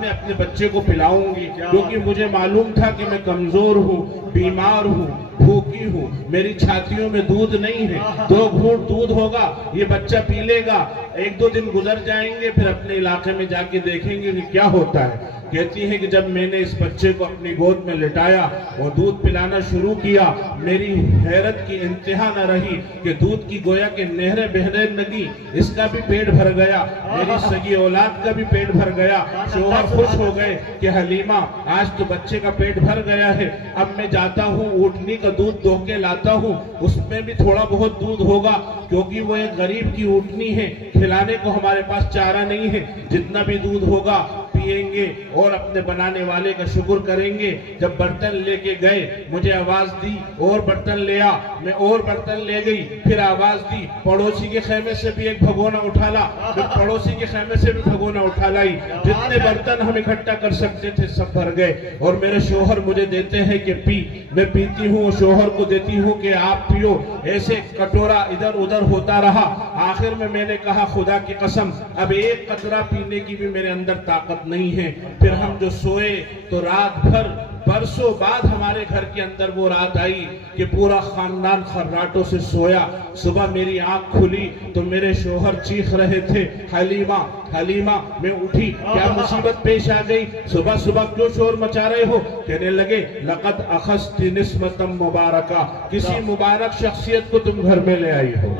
میں اپنے بچے کو پلاؤں گی، کیونکہ مجھے معلوم تھا کہ میں کمزور ہوں، بیمار ہوں، بھوکی ہوں، میری چھاتیوں میں دودھ نہیں ہے، 2 گھونٹ دودھ ہوگا، یہ بچہ پی لے گا، 1-2 دن گزر جائیں گے، پھر اپنے علاقے میں جا کے دیکھیں گے کہ کیا ہوتا ہے۔ کہتی ہے کہ جب میں نے اس بچے کو اپنی گود میں لٹایا اور دودھ پلانا شروع کیا، میری حیرت کی انتہا نہ رہی کہ دودھ کی گویا کہ نہریں بہنے لگی، اس کا بھی پیٹ بھر گیا، میری سگی اولاد کا بھی پیٹ بھر گیا۔ شوہر خوش ہو گئے کہ حلیمہ آج تو بچے کا پیٹ بھر گیا ہے، اب میں جاتا ہوں اونٹنی کا دودھ دوہ کے لاتا ہوں، اس میں بھی تھوڑا بہت دودھ ہوگا، کیونکہ وہ ایک غریب کی اونٹنی ہے، کھلانے کو ہمارے پاس چارہ نہیں ہے، جتنا بھی دودھ ہوگا پیئیں گے اور اپنے بنانے والے کا شکر کریں گے۔ جب برتن لے کے گئے مجھے آواز دی، اور برتن لیا، میں اور برتن لے گئی، پھر آواز دی پڑوسی کے خیمے سے بھی ایک بھگونا اٹھا لا، میں پڑوسی کے خیمے سے بھی بھگونا اٹھا لائی، جتنے برتن ہم اکٹھا کر سکتے تھے سب بھر گئے، اور میرے شوہر مجھے دیتے ہیں کہ پی، میں پیتی ہوں، شوہر کو دیتی ہوں کہ آپ پیو، ایسے کٹورا ادھر ادھر ہوتا رہا۔ آخر میں نے کہا خدا کی قسم اب ایک قطرہ پینے کی بھی میرے اندر طاقت نہیں ہے۔ پھر ہم جو سوئے تو رات بھر برسوں بعد ہمارے گھر کے اندر وہ رات آئی کہ پورا خاندان خراٹوں سے سویا۔ صبح میری آنکھ کھلی تو میرے شوہر چیخ رہے تھے، حلیمہ حلیمہ، میں اٹھی، کیا مصیبت پیش آ گئی، صبح صبح کیوں شور مچا رہے ہو؟ کہنے لگے لقد اخذت نسمۃ مبارکہ، کسی مبارک شخصیت کو تم گھر میں لے آئی ہو۔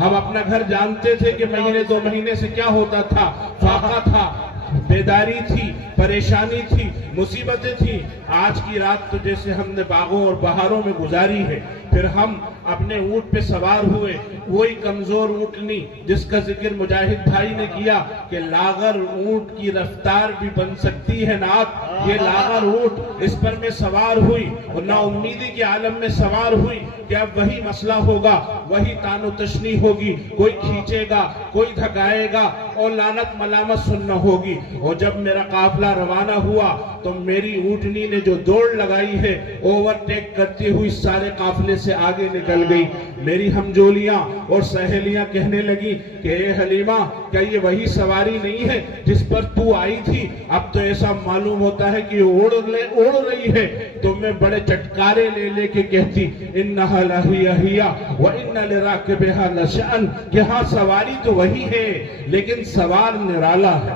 ہم اپنا گھر جانتے تھے کہ مہینے 2 مہینے سے کیا ہوتا تھا، فاقہ تھا، بیداری تھی، پریشانی تھی، مصیبتیں تھی۔ آج کی رات تو جیسے ہم نے باغوں اور بہاروں میں گزاری ہے۔ پھر ہم اپنے اونٹ پہ سوار ہوئے، وہی کمزور اونٹنی جس کا ذکر مجاہد بھائی نے کیا کہ لاغر اونٹ کی رفتار بھی بن سکتی ہے نات، یہ لاغر اونٹ، اس پر میں سوار ہوئی اور نا امیدی کے عالم میں سوار ہوئی کہ اب وہی مسئلہ ہوگا، وہی تان و تشنی ہوگی، کوئی کھینچے گا، کوئی دھکائے گا اور لعنت ملامت سننا ہوگی۔ اور جب میرا قافلہ روانہ ہوا تو میری اونٹنی نے جو دوڑ لگائی ہے اوورٹیک کرتی ہوئی سارے قافلے سے آگے نکل گئی۔ میری ہمجولیاں اور سہیلیاں کہنے لگی کہ اے حلیمہ کیا یہ وہی سواری نہیں ہے جس پر تو آئی تھی؟ اب تو ایسا معلوم ہوتا ہے کہ اڑ رہی ہے۔ تو میں بڑے چٹکارے لے لے کے کہتی انہا لہی وان لراکبہا لشأن، کہ ہاں سواری تو وہی ہے لیکن سوار نرالا ہے۔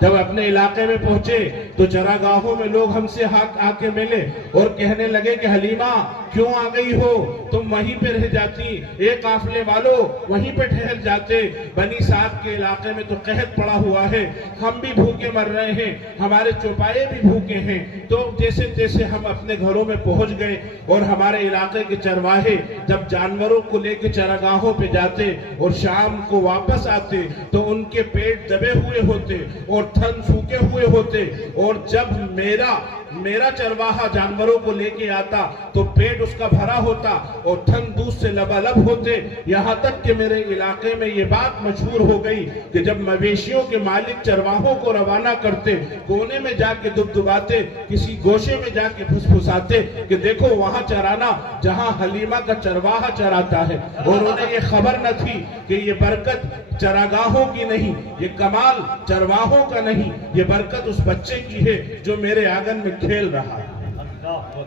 جب اپنے علاقے میں پہنچے تو چراگاہوں میں لوگ ہم سے آ کے ملے اور کہنے لگے کہ حلیمہ کیوں آ گئی ہو، تم وہیں پہ رہ جاتی، ایک قافلے والو وہیں پہ ٹھہر جاتے، بنی سعد کے علاقے میں تو قحط پڑا ہوا ہے، ہم بھی بھوکے مر رہے ہیں، ہمارے چوپائے بھی بھوکے ہیں۔ تو جیسے تیسے ہم اپنے گھروں میں پہنچ گئے اور ہمارے علاقے کے چرواہے جب جانوروں کو لے کے چراگاہوں پہ جاتے اور شام کو واپس آتے تو ان کے پیٹ دبے ہوئے ہوتے اور تھن پھوکے ہوئے ہوتے، اور جب میرا چرواہا جانوروں کو لے کے آتا تو پیٹ اس کا بھرا ہوتا اور تھن دودھ سے لبالب ہوتے۔ یہاں تک کہ میرے علاقے میں یہ بات مشہور ہو گئی کہ جب مویشیوں کے مالک چرواہوں کو روانہ کرتے، کونے میں جا کے دبدباتے، کسی گوشے میں جا کے پھسپھساتے کہ دیکھو وہاں چرانا جہاں حلیمہ کا چرواہا چراتا ہے، اور انہیں یہ خبر نہ تھی کہ یہ برکت چراگاہوں کی نہیں، یہ کمال چرواہوں کا نہیں، یہ برکت اس بچے کی ہے جو میرے آنگن میں کھیل رہا ہے۔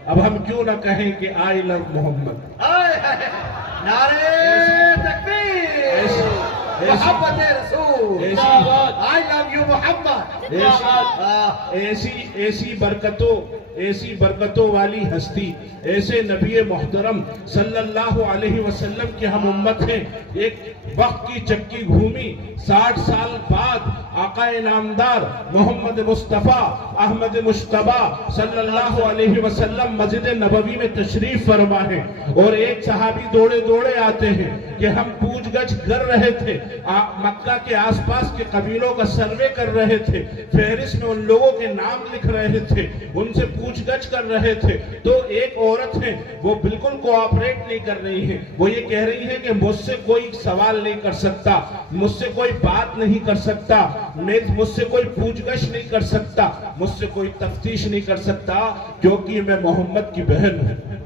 اب ہم کیوں نہ کہیں کہ آئی لو محمد، نعرے تکبیر، محبت رسول، آئی لو یو محمد، ایسی برکتوں والی ہستی، ایسے نبی محترم صلی اللہ علیہ وسلم کی ہم امت ہیں۔ ایک وقت کی چکی گھومی، 60 سال بعد آقا نامدار محمد مصطفیٰ احمد مجتبیٰ صلی اللہ علیہ وسلم مسجد نبوی میں تشریف فرما ہے، اور ایک صحابی دوڑے آتے ہیں کہ ہم پوچھ گچھ کر رہے تھے، مکہ کے آس پاس کے قبیلوں کا سروے کر رہے تھے، فہرست میں ان لوگوں کے نام لکھ رہے تھے، ان سے پوچھ گچھ کر رہے تھے، تو ایک عورت ہے وہ بالکل کوآپریٹ نہیں کر رہی ہے، وہ یہ کہہ رہی ہے کہ مجھ سے کوئی سوال نہیں کر سکتا، مجھ سے کوئی بات نہیں کر سکتا، مجھ سے کوئی پوچھ گچھ نہیں کر سکتا، مجھ سے کوئی تفتیش نہیں کر سکتا، کیونکہ میں محمد کی بہن ہوں۔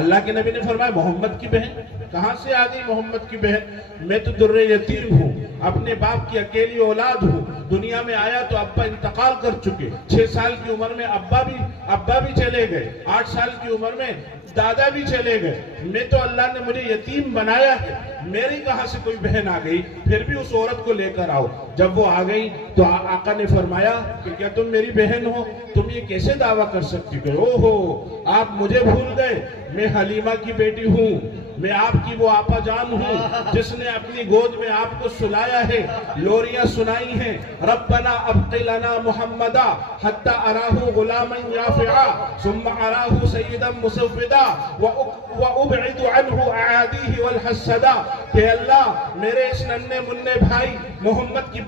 اللہ کے نبی نے فرمایا محمد کی بہن کہاں سے آ گئی؟ محمد کی بہن، میں تو در یتیم ہوں، اپنے باپ کی اکیلی اولاد ہوں، دنیا میں آیا تو ابا انتقال کر چکے، 6 سال کی عمر میں ابا بھی چلے گئے، 8 سال کی عمر میں دادا بھی چلے گئے، میں تو اللہ نے مجھے یتیم بنایا ہے، میری کہاں سے کوئی بہن آ گئی؟ پھر بھی اس عورت کو لے کر آؤ۔ جب وہ آ گئی تو آقا نے فرمایا کہ کیا تم میری بہن ہو؟ تم یہ کیسے دعویٰ کر سکتی ہو؟ اوہو، آپ مجھے بھول گئے، میں حلیمہ کی بیٹی ہوں، میں آپ کی وہ آپا جان ہوں جس نے اپنی گود میں آپ کو سلایا ہے، لوریاں سنائی ہیں، ربنا ابق لنا محمدا حتی اراہ غلاما یافعا ثم اراہ سیدا مصفدا وابعد عنہ اعادیہ والحسدا، کہ اللہ میرے اس ننھے مننے بھائی محمد کی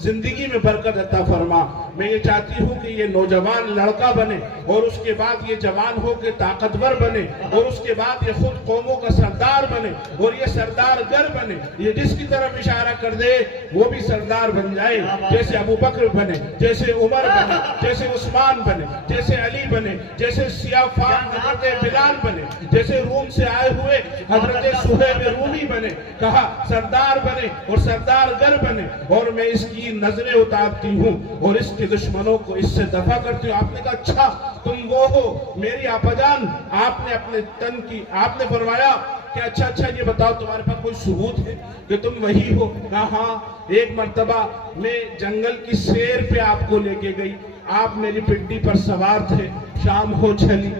زندگی میں برکت عطا فرما، میں یہ چاہتی ہوں کہ یہ نوجوان لڑکا بنے اور اس کے بعد یہ جوان ہو کے طاقتور بنے اور اس کے بعد یہ خود قوموں کا سردار بنے اور یہ سردار گر بنے، یہ جس کی طرف اشارہ کر دے وہ بھی سردار بن جائے، جیسے ابو بکر بنے، جیسے عمر بنے، جیسے عثمان بنے، جیسے علی بنے، جیسے سیاہ فام حضرت بلال بنے، جیسے روم سے آئے ہوئے حضرت صہیب رومی بنے، کہا سردار بنے اور سردار گر بنے، اور میں اس کی نظریں اتارتی ہوں اور اس کے دشمنوں کو اس سے دفع کرتی ہوں۔ آپ نے کہا اچھا تم وہ ہو میری آپا جان؟ آپ نے اپنے تن کی آپ نے فرمایا کہ اچھا یہ بتاؤ تمہارے پاس کوئی ثبوت ہے کہ تم وہی ہو؟ کہا ہاں، ایک مرتبہ میں جنگل کی سیر پہ آپ کو لے کے گئی، آپ میری پنڈی پر سوار تھے، شام ہو چلی،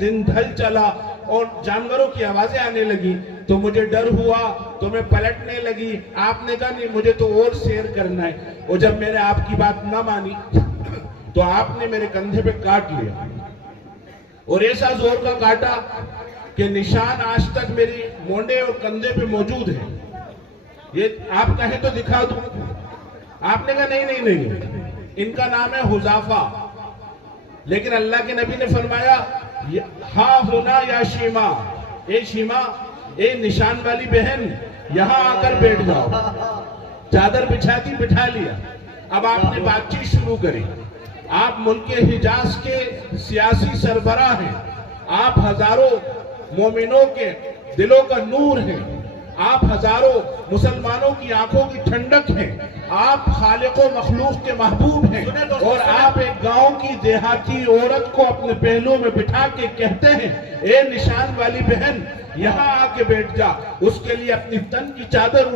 دن ڈھل چلا اور جانوروں کی آوازیں آنے لگی تو مجھے ڈر ہوا تو میں پلٹنے لگی، آپ نے کہا نہیں مجھے تو اور سیر کرنا ہے، اور جب میں نے آپ کی بات نہ مانی تو آپ نے میرے کندھے پہ کاٹ لیا، اور ایسا زور کا کاٹا کہ نشان آج تک میری مونڈے اور کندھے پہ موجود ہے، یہ آپ کہیں تو دکھا دوں؟ آپ نے کہا نہیں، ان کا نام ہے حذافہ، لیکن اللہ کے نبی نے فرمایا ہاں ہونا یا شیما، اے شیما، اے نشان والی بہن، یہاں آ کر بیٹھ جاؤ۔ چادر بچھا دی، بٹھا لیا، اب آپ نے بات چیت شروع کری۔ آپ ملک حجاز کے سیاسی سربراہ ہیں، آپ ہزاروں مومنوں کے دلوں کا نور ہیں، آپ ہزاروں مسلمانوں کی آنکھوں کی ٹھنڈک ہیں، آپ خالق و مخلوق کے محبوب ہیں، اور آپ ایک گاؤں کی دیہاتی عورت کو اپنے پہلو میں بٹھا کے کہتے ہیں اے نشان والی بہن یہاں آ کے بیٹھ جا۔ اس کے لیے اپنی تن کی چادر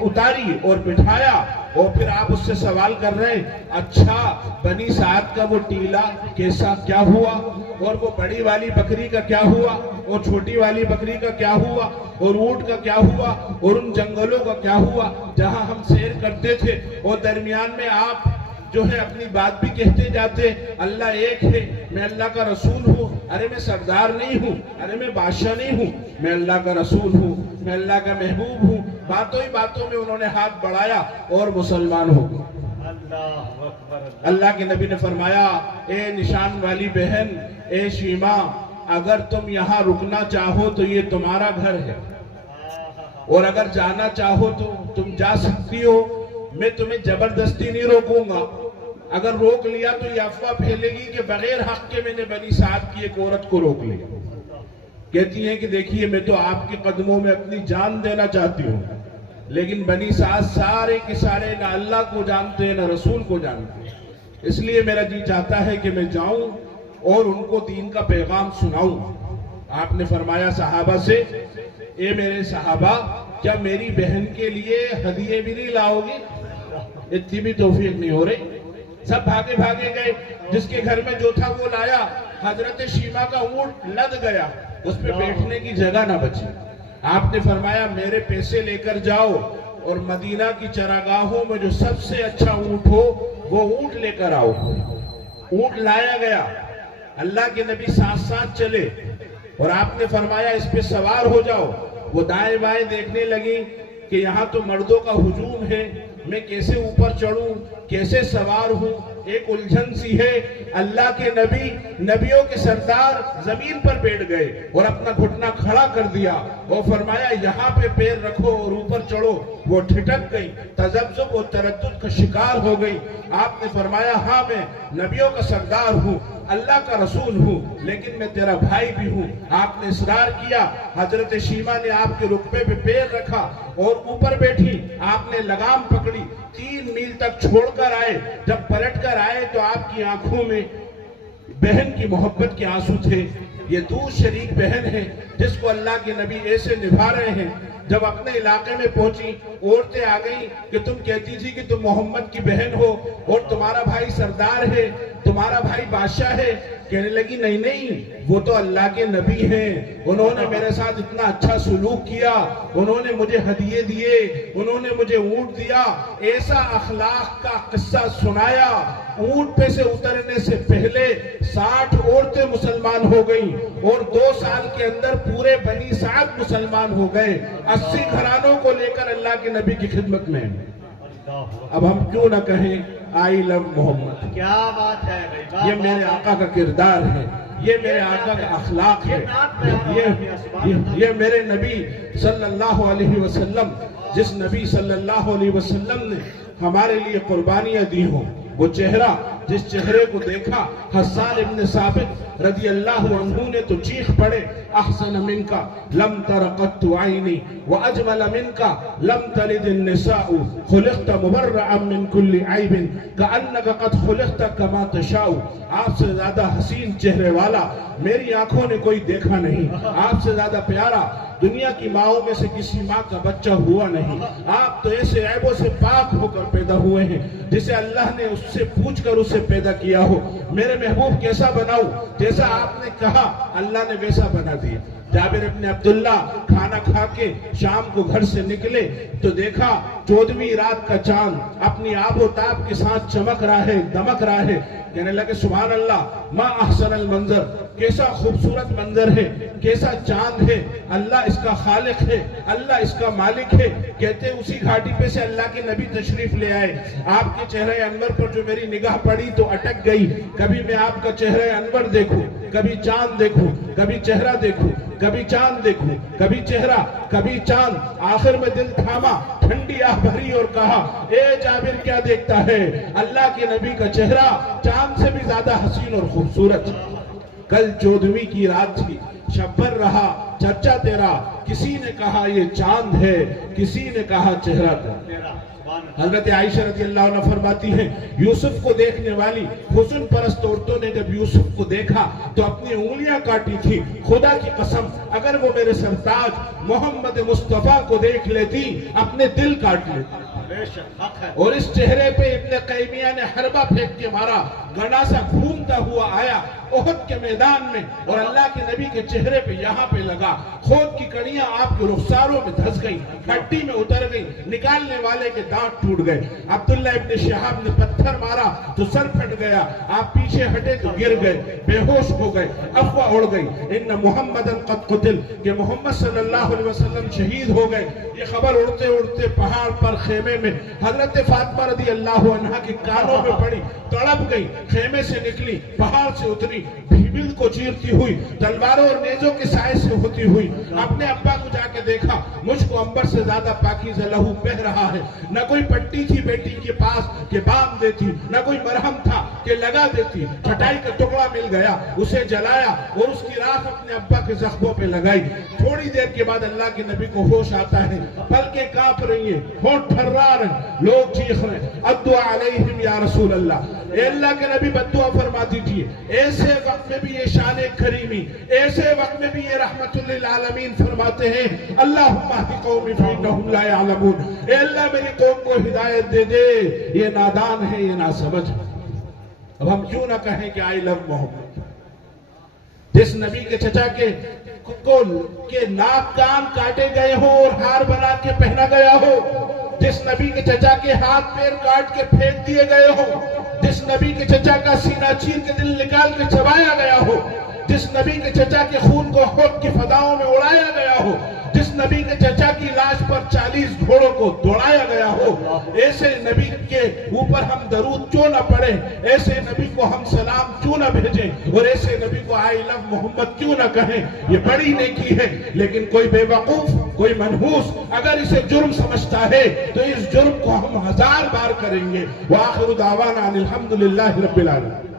اتاری اور بٹھایا، اور پھر آپ اس سے سوال کر رہے ہیں اچھا بنی سعد کا وہ ٹیلا کیسا کیا ہوا، اور وہ بڑی والی بکری کا کیا ہوا، اور چھوٹی والی بکری کا کیا ہوا، اور اونٹ کا کیا ہوا، اور ان جنگلوں کا کیا ہوا جہاں ہم سیر کرتے تھے، اور درمیان میں آپ جو ہے اپنی بات بھی کہتے جاتے اللہ ایک ہے، میں اللہ کا رسول ہوں، ارے میں سردار نہیں ہوں، ارے میں بادشاہ نہیں ہوں، میں اللہ کا رسول ہوں، میں اللہ کا محبوب ہوں۔ باتوں ہی باتوں میں انہوں نے ہاتھ بڑھایا اور مسلمان ہو گئے۔ اللہ کے نبی نے فرمایا اے نشان والی بہن، اے شیما، اگر تم یہاں رکنا چاہو تو یہ تمہارا گھر ہے، اور اگر جانا چاہو تو تم جا سکتی ہو، میں تمہیں زبردستی نہیں روکوں گا۔ اگر روک لیا تو یہ افواہ پھیلے گی کہ بغیر حق کے میں نے بنی سعد کی ایک عورت کو روک لیا۔ کہتی ہیں کہ دیکھیے میں تو آپ کے قدموں میں اپنی جان دینا چاہتی ہوں، لیکن بنی سعد سارے کے سارے نہ اللہ کو جانتے ہیں نہ رسول کو جانتے ہیں، اس لیے میرا جی چاہتا ہے کہ میں جاؤں اور ان کو دین کا پیغام سناؤں۔ آپ نے فرمایا صحابہ سے اے میرے صحابہ، کیا میری بہن کے لیے ہدیے بھی نہیں لاؤ گے؟ اتنی بھی توفیق نہیں ہو رہی، سب بھاگے گئے، جس کے گھر میں جو تھا وہ لایا۔ حضرت شیما کا اونٹ لد گیا، اس پہ بیٹھنے کی جگہ نہ بچی۔ آپ نے فرمایا میرے پیسے لے کر جاؤ اور مدینہ کی چراگاہوں میں جو سب سے اچھا اونٹ ہو وہ اونٹ لے کر آؤ۔ اونٹ لایا گیا، اللہ کے نبی ساتھ چلے اور آپ نے فرمایا اس پہ سوار ہو جاؤ۔ وہ دائیں بائیں دیکھنے لگی کہ یہاں تو مردوں کا ہجوم ہے، میں کیسے اوپر چڑھوں، کیسے سوار ہوں، ایک الجھن سی ہے۔ اللہ کے نبی، نبیوں کے سردار زمین پر بیٹھ گئے اور اپنا گھٹنا کھڑا کر دیا اور فرمایا یہاں پہ پیر رکھو اور اوپر چڑھو۔ وہ ٹھٹک گئی، تذبذب و تردد کا شکار ہو گئی۔ آپ نے فرمایا ہاں میں نبیوں کا سردار ہوں، اللہ کا رسول ہوں، لیکن میں تیرا بھائی بھی ہوں۔ آپ نے اصرار کیا، حضرت شیمہ نے آپ کے رکبے پہ پیر رکھا اور اوپر بیٹھی، آپ نے لگام پکڑی، 3 میل تک چھوڑ کر آئے۔ جب پلٹ کر آئے تو آپ کی آنکھوں میں بہن کی محبت کے آنسو تھے۔ یہ دور شریک بہن ہے جس کو اللہ کے نبی ایسے نبھا رہے ہیں۔ جب اپنے علاقے میں پہنچی، عورتیں آ گئیں کہ تم کہتی تھی کہ تم محمد کی بہن ہو اور تمہارا بھائی سردار ہے، تمہارا بھائی بادشاہ ہے۔ کہنے لگی نہیں نہیں، وہ تو اللہ کے نبی ہیں، انہوں نے میرے ساتھ اتنا اچھا سلوک کیا، انہوں نے مجھے ہدیے دیے، انہوں نے مجھے اونٹ دیا، ایسا اخلاق کا قصہ سنایا۔ اونٹ پہ سے اترنے سے پہلے 60 عورتیں مسلمان ہو گئیں اور 2 سال کے اندر پورے بنی سعد مسلمان ہو گئے۔ 80 گھرانوں کو لے کر اللہ کے نبی کی خدمت میں۔ اب ہم کیوں نہ کہیں آئی لو محمد۔ کیا بات ہے بھائی، یہ میرے آقا کا کردار ہے، یہ میرے آقا کا اخلاق ہے، یہ میرے نبی صلی اللہ علیہ وسلم، جس نبی صلی اللہ علیہ وسلم نے ہمارے لیے قربانیاں دی ہوں۔ وہ چہرہ، جس چہرے کو دیکھا حسان ابن ثابت رضی اللہ عنہ نے تو چیخ پڑے، احسن منکا لم تر قط عینی واجمل منکا لم تلد النساء، خلقت مبرعا من کل عیب کانک قد خلقت کما تشاء۔ آپ سے زیادہ حسین چہرے والا میری آنکھوں نے کوئی دیکھا نہیں، آپ سے زیادہ پیارا دنیا کی ماؤں میں سے کسی ماں کا بچہ ہوا نہیں۔ آپ تو ایسے عیبوں سے پاک ہو کر پیدا ہوئے ہیں جسے اللہ نے اس سے پوچھ کر اسے پیدا کیا ہو۔ میرے محبوب کیسا بناؤں؟ جیسا آپ نے کہا اللہ نے ویسا بنا دیا۔ جابر ابن عبداللہ کھانا کھا کے شام کو گھر سے نکلے تو دیکھا 14ویں رات کا چاند اپنی آب و تاب کے ساتھ چمک رہا ہے، دمک رہا ہے۔ کہنے لگے سبحان اللہ، ما احسن المنظر، کیسا خوبصورت منظر ہے، کیسا چاند ہے، اللہ اس کا خالق ہے، اللہ اس کا مالک ہے۔ کہتے اسی گھاٹی پہ سے اللہ کے نبی تشریف لے آئے۔ آپ کے چہرہ انور پر جو میری نگاہ پڑی تو اٹک گئی۔ کبھی میں آپ کا چہرہ انور دیکھوں، کبھی چاند دیکھوں، کبھی چہرہ دیکھوں، کبھی چاند دیکھوں، کبھی چہرہ، کبھی چاند۔ آخر میں دل تھاما، ٹھنڈی آہ بھری اور کہا اے جابر کیا دیکھتا ہے؟ اللہ کے نبی کا چہرہ چاند سے بھی زیادہ حسین اور خوبصورت۔ کل 14ویں کی رات تھی، شب بھر رہا چرچا تیرا، کسی نے کہا یہ چاند ہے، کسی نے کہا چہرہ تیرا۔ حضرت عائشہ رضی اللہ عنہ فرماتی ہیں یوسف کو دیکھنے والی حسن پرست عورتوں نے جب یوسف کو دیکھا تو اپنی انگلیاں کاٹی تھی۔ خدا کی قسم اگر وہ میرے سرتاج محمد مصطفیٰ کو دیکھ لیتی اپنے دل کاٹ لیتی۔ اور اس چہرے پہ ابن قیمیہ نے حربہ پھینک کے مارا، گناسا گھومتا ہوا آیا احد کے میدان میں اور اللہ کے نبی کے چہرے پہ یہاں پہ لگا۔ خود کی کڑیاں آپ کے رخساروں میں دھس گئی، ہڈی میں اتر گئی، نکالنے والے کے دانت ٹوٹ گئے۔ عبداللہ ابن شہاب نے پتھر مارا تو سر پھٹ گیا، آپ پیچھے ہٹے تو گر گئے، بے ہوش ہو گئے، افواہ اڑ گئی ان محمدًا قد قتل، کہ محمد صلی اللہ علیہ وسلم شہید ہو گئے۔ یہ خبر اڑتے اڑتے پہاڑ پر خیمے میں حضرت فاطمہ رضی اللہ عنہا کے کانوں میں پڑی، تڑپ گئی، خیمے سے نکلی، پہاڑ سے اتری، بھیبل کو چیرتی ہوئی، تلواروں اور نیزوں کے سائے سے ہوتی ہوئی اپنے ابا کو جا کے دیکھا، مجھ کو انبر سے زیادہ پاکیزہ لہو بہہ رہا ہے۔ نہ کوئی پٹی تھی بیٹی کے پاس کہ باندھ دیتی، نہ کوئی مرہم تھا کہ لگا دیتی، چھٹائی کا ٹکڑا مل گیا، اسے جلایا اور اس کی راکھ اپنے ابا کے زخموں پہ لگائی۔ تھوڑی دیر کے بعد اللہ کے نبی کو ہوش آتا ہے، پلکیں کانپ رہی ہیں، ہونٹ تھرا رہے ہیں، لوگ چیخ رہے ہیں ادعا علیہم یا رسول اللہ، اے اللہ کے نبی بدعا فرما دیجئے۔ ایسے وقت میں بھی یہ شان کریمی، ایسے وقت میں بھی یہ رحمت للعالمین فرماتے ہیں اللہم اہد قومی فإنہم لا یعلمون، اے اللہ میری قوم کو ہدایت دے دے، یہ نادان ہے، یہ ناسمجھ ہے۔ اب ہم کیوں نہ کہیں کہ آئی لو محمد، جس نبی کے چچا کے ناک کان کاٹے گئے ہو اور ہار بنا کے پہنا گیا ہو، جس نبی کے چچا کے ہاتھ پیر کاٹ کے پھینک دیے گئے ہو، جس نبی کے چچا کا سینہ چیر کے دل نکال کے چبایا گیا ہو، جس نبی کے چچا کے خون کو احد کی فضاؤں میں اڑایا گیا ہو، جس نبی کے چچا کی لاش پر 40 گھوڑوں کو دوڑایا گیا ہو، ایسے نبی کے اوپر ہم درود کیوں نہ پڑھیں؟ ایسے نبی کو کو ہم سلام کیوں نہ بھیجیں اور ایسے نبی کو آئی لو محمد کیوں نہ کہیں؟ یہ بڑی نیکی ہے. لیکن کوئی بے وقوف، کوئی منحوس اگر اسے جرم سمجھتا ہے تو اس جرم کو ہم 1000 بار کریں گے. وآخر دعوانا ان الحمدللہ رب العالمین.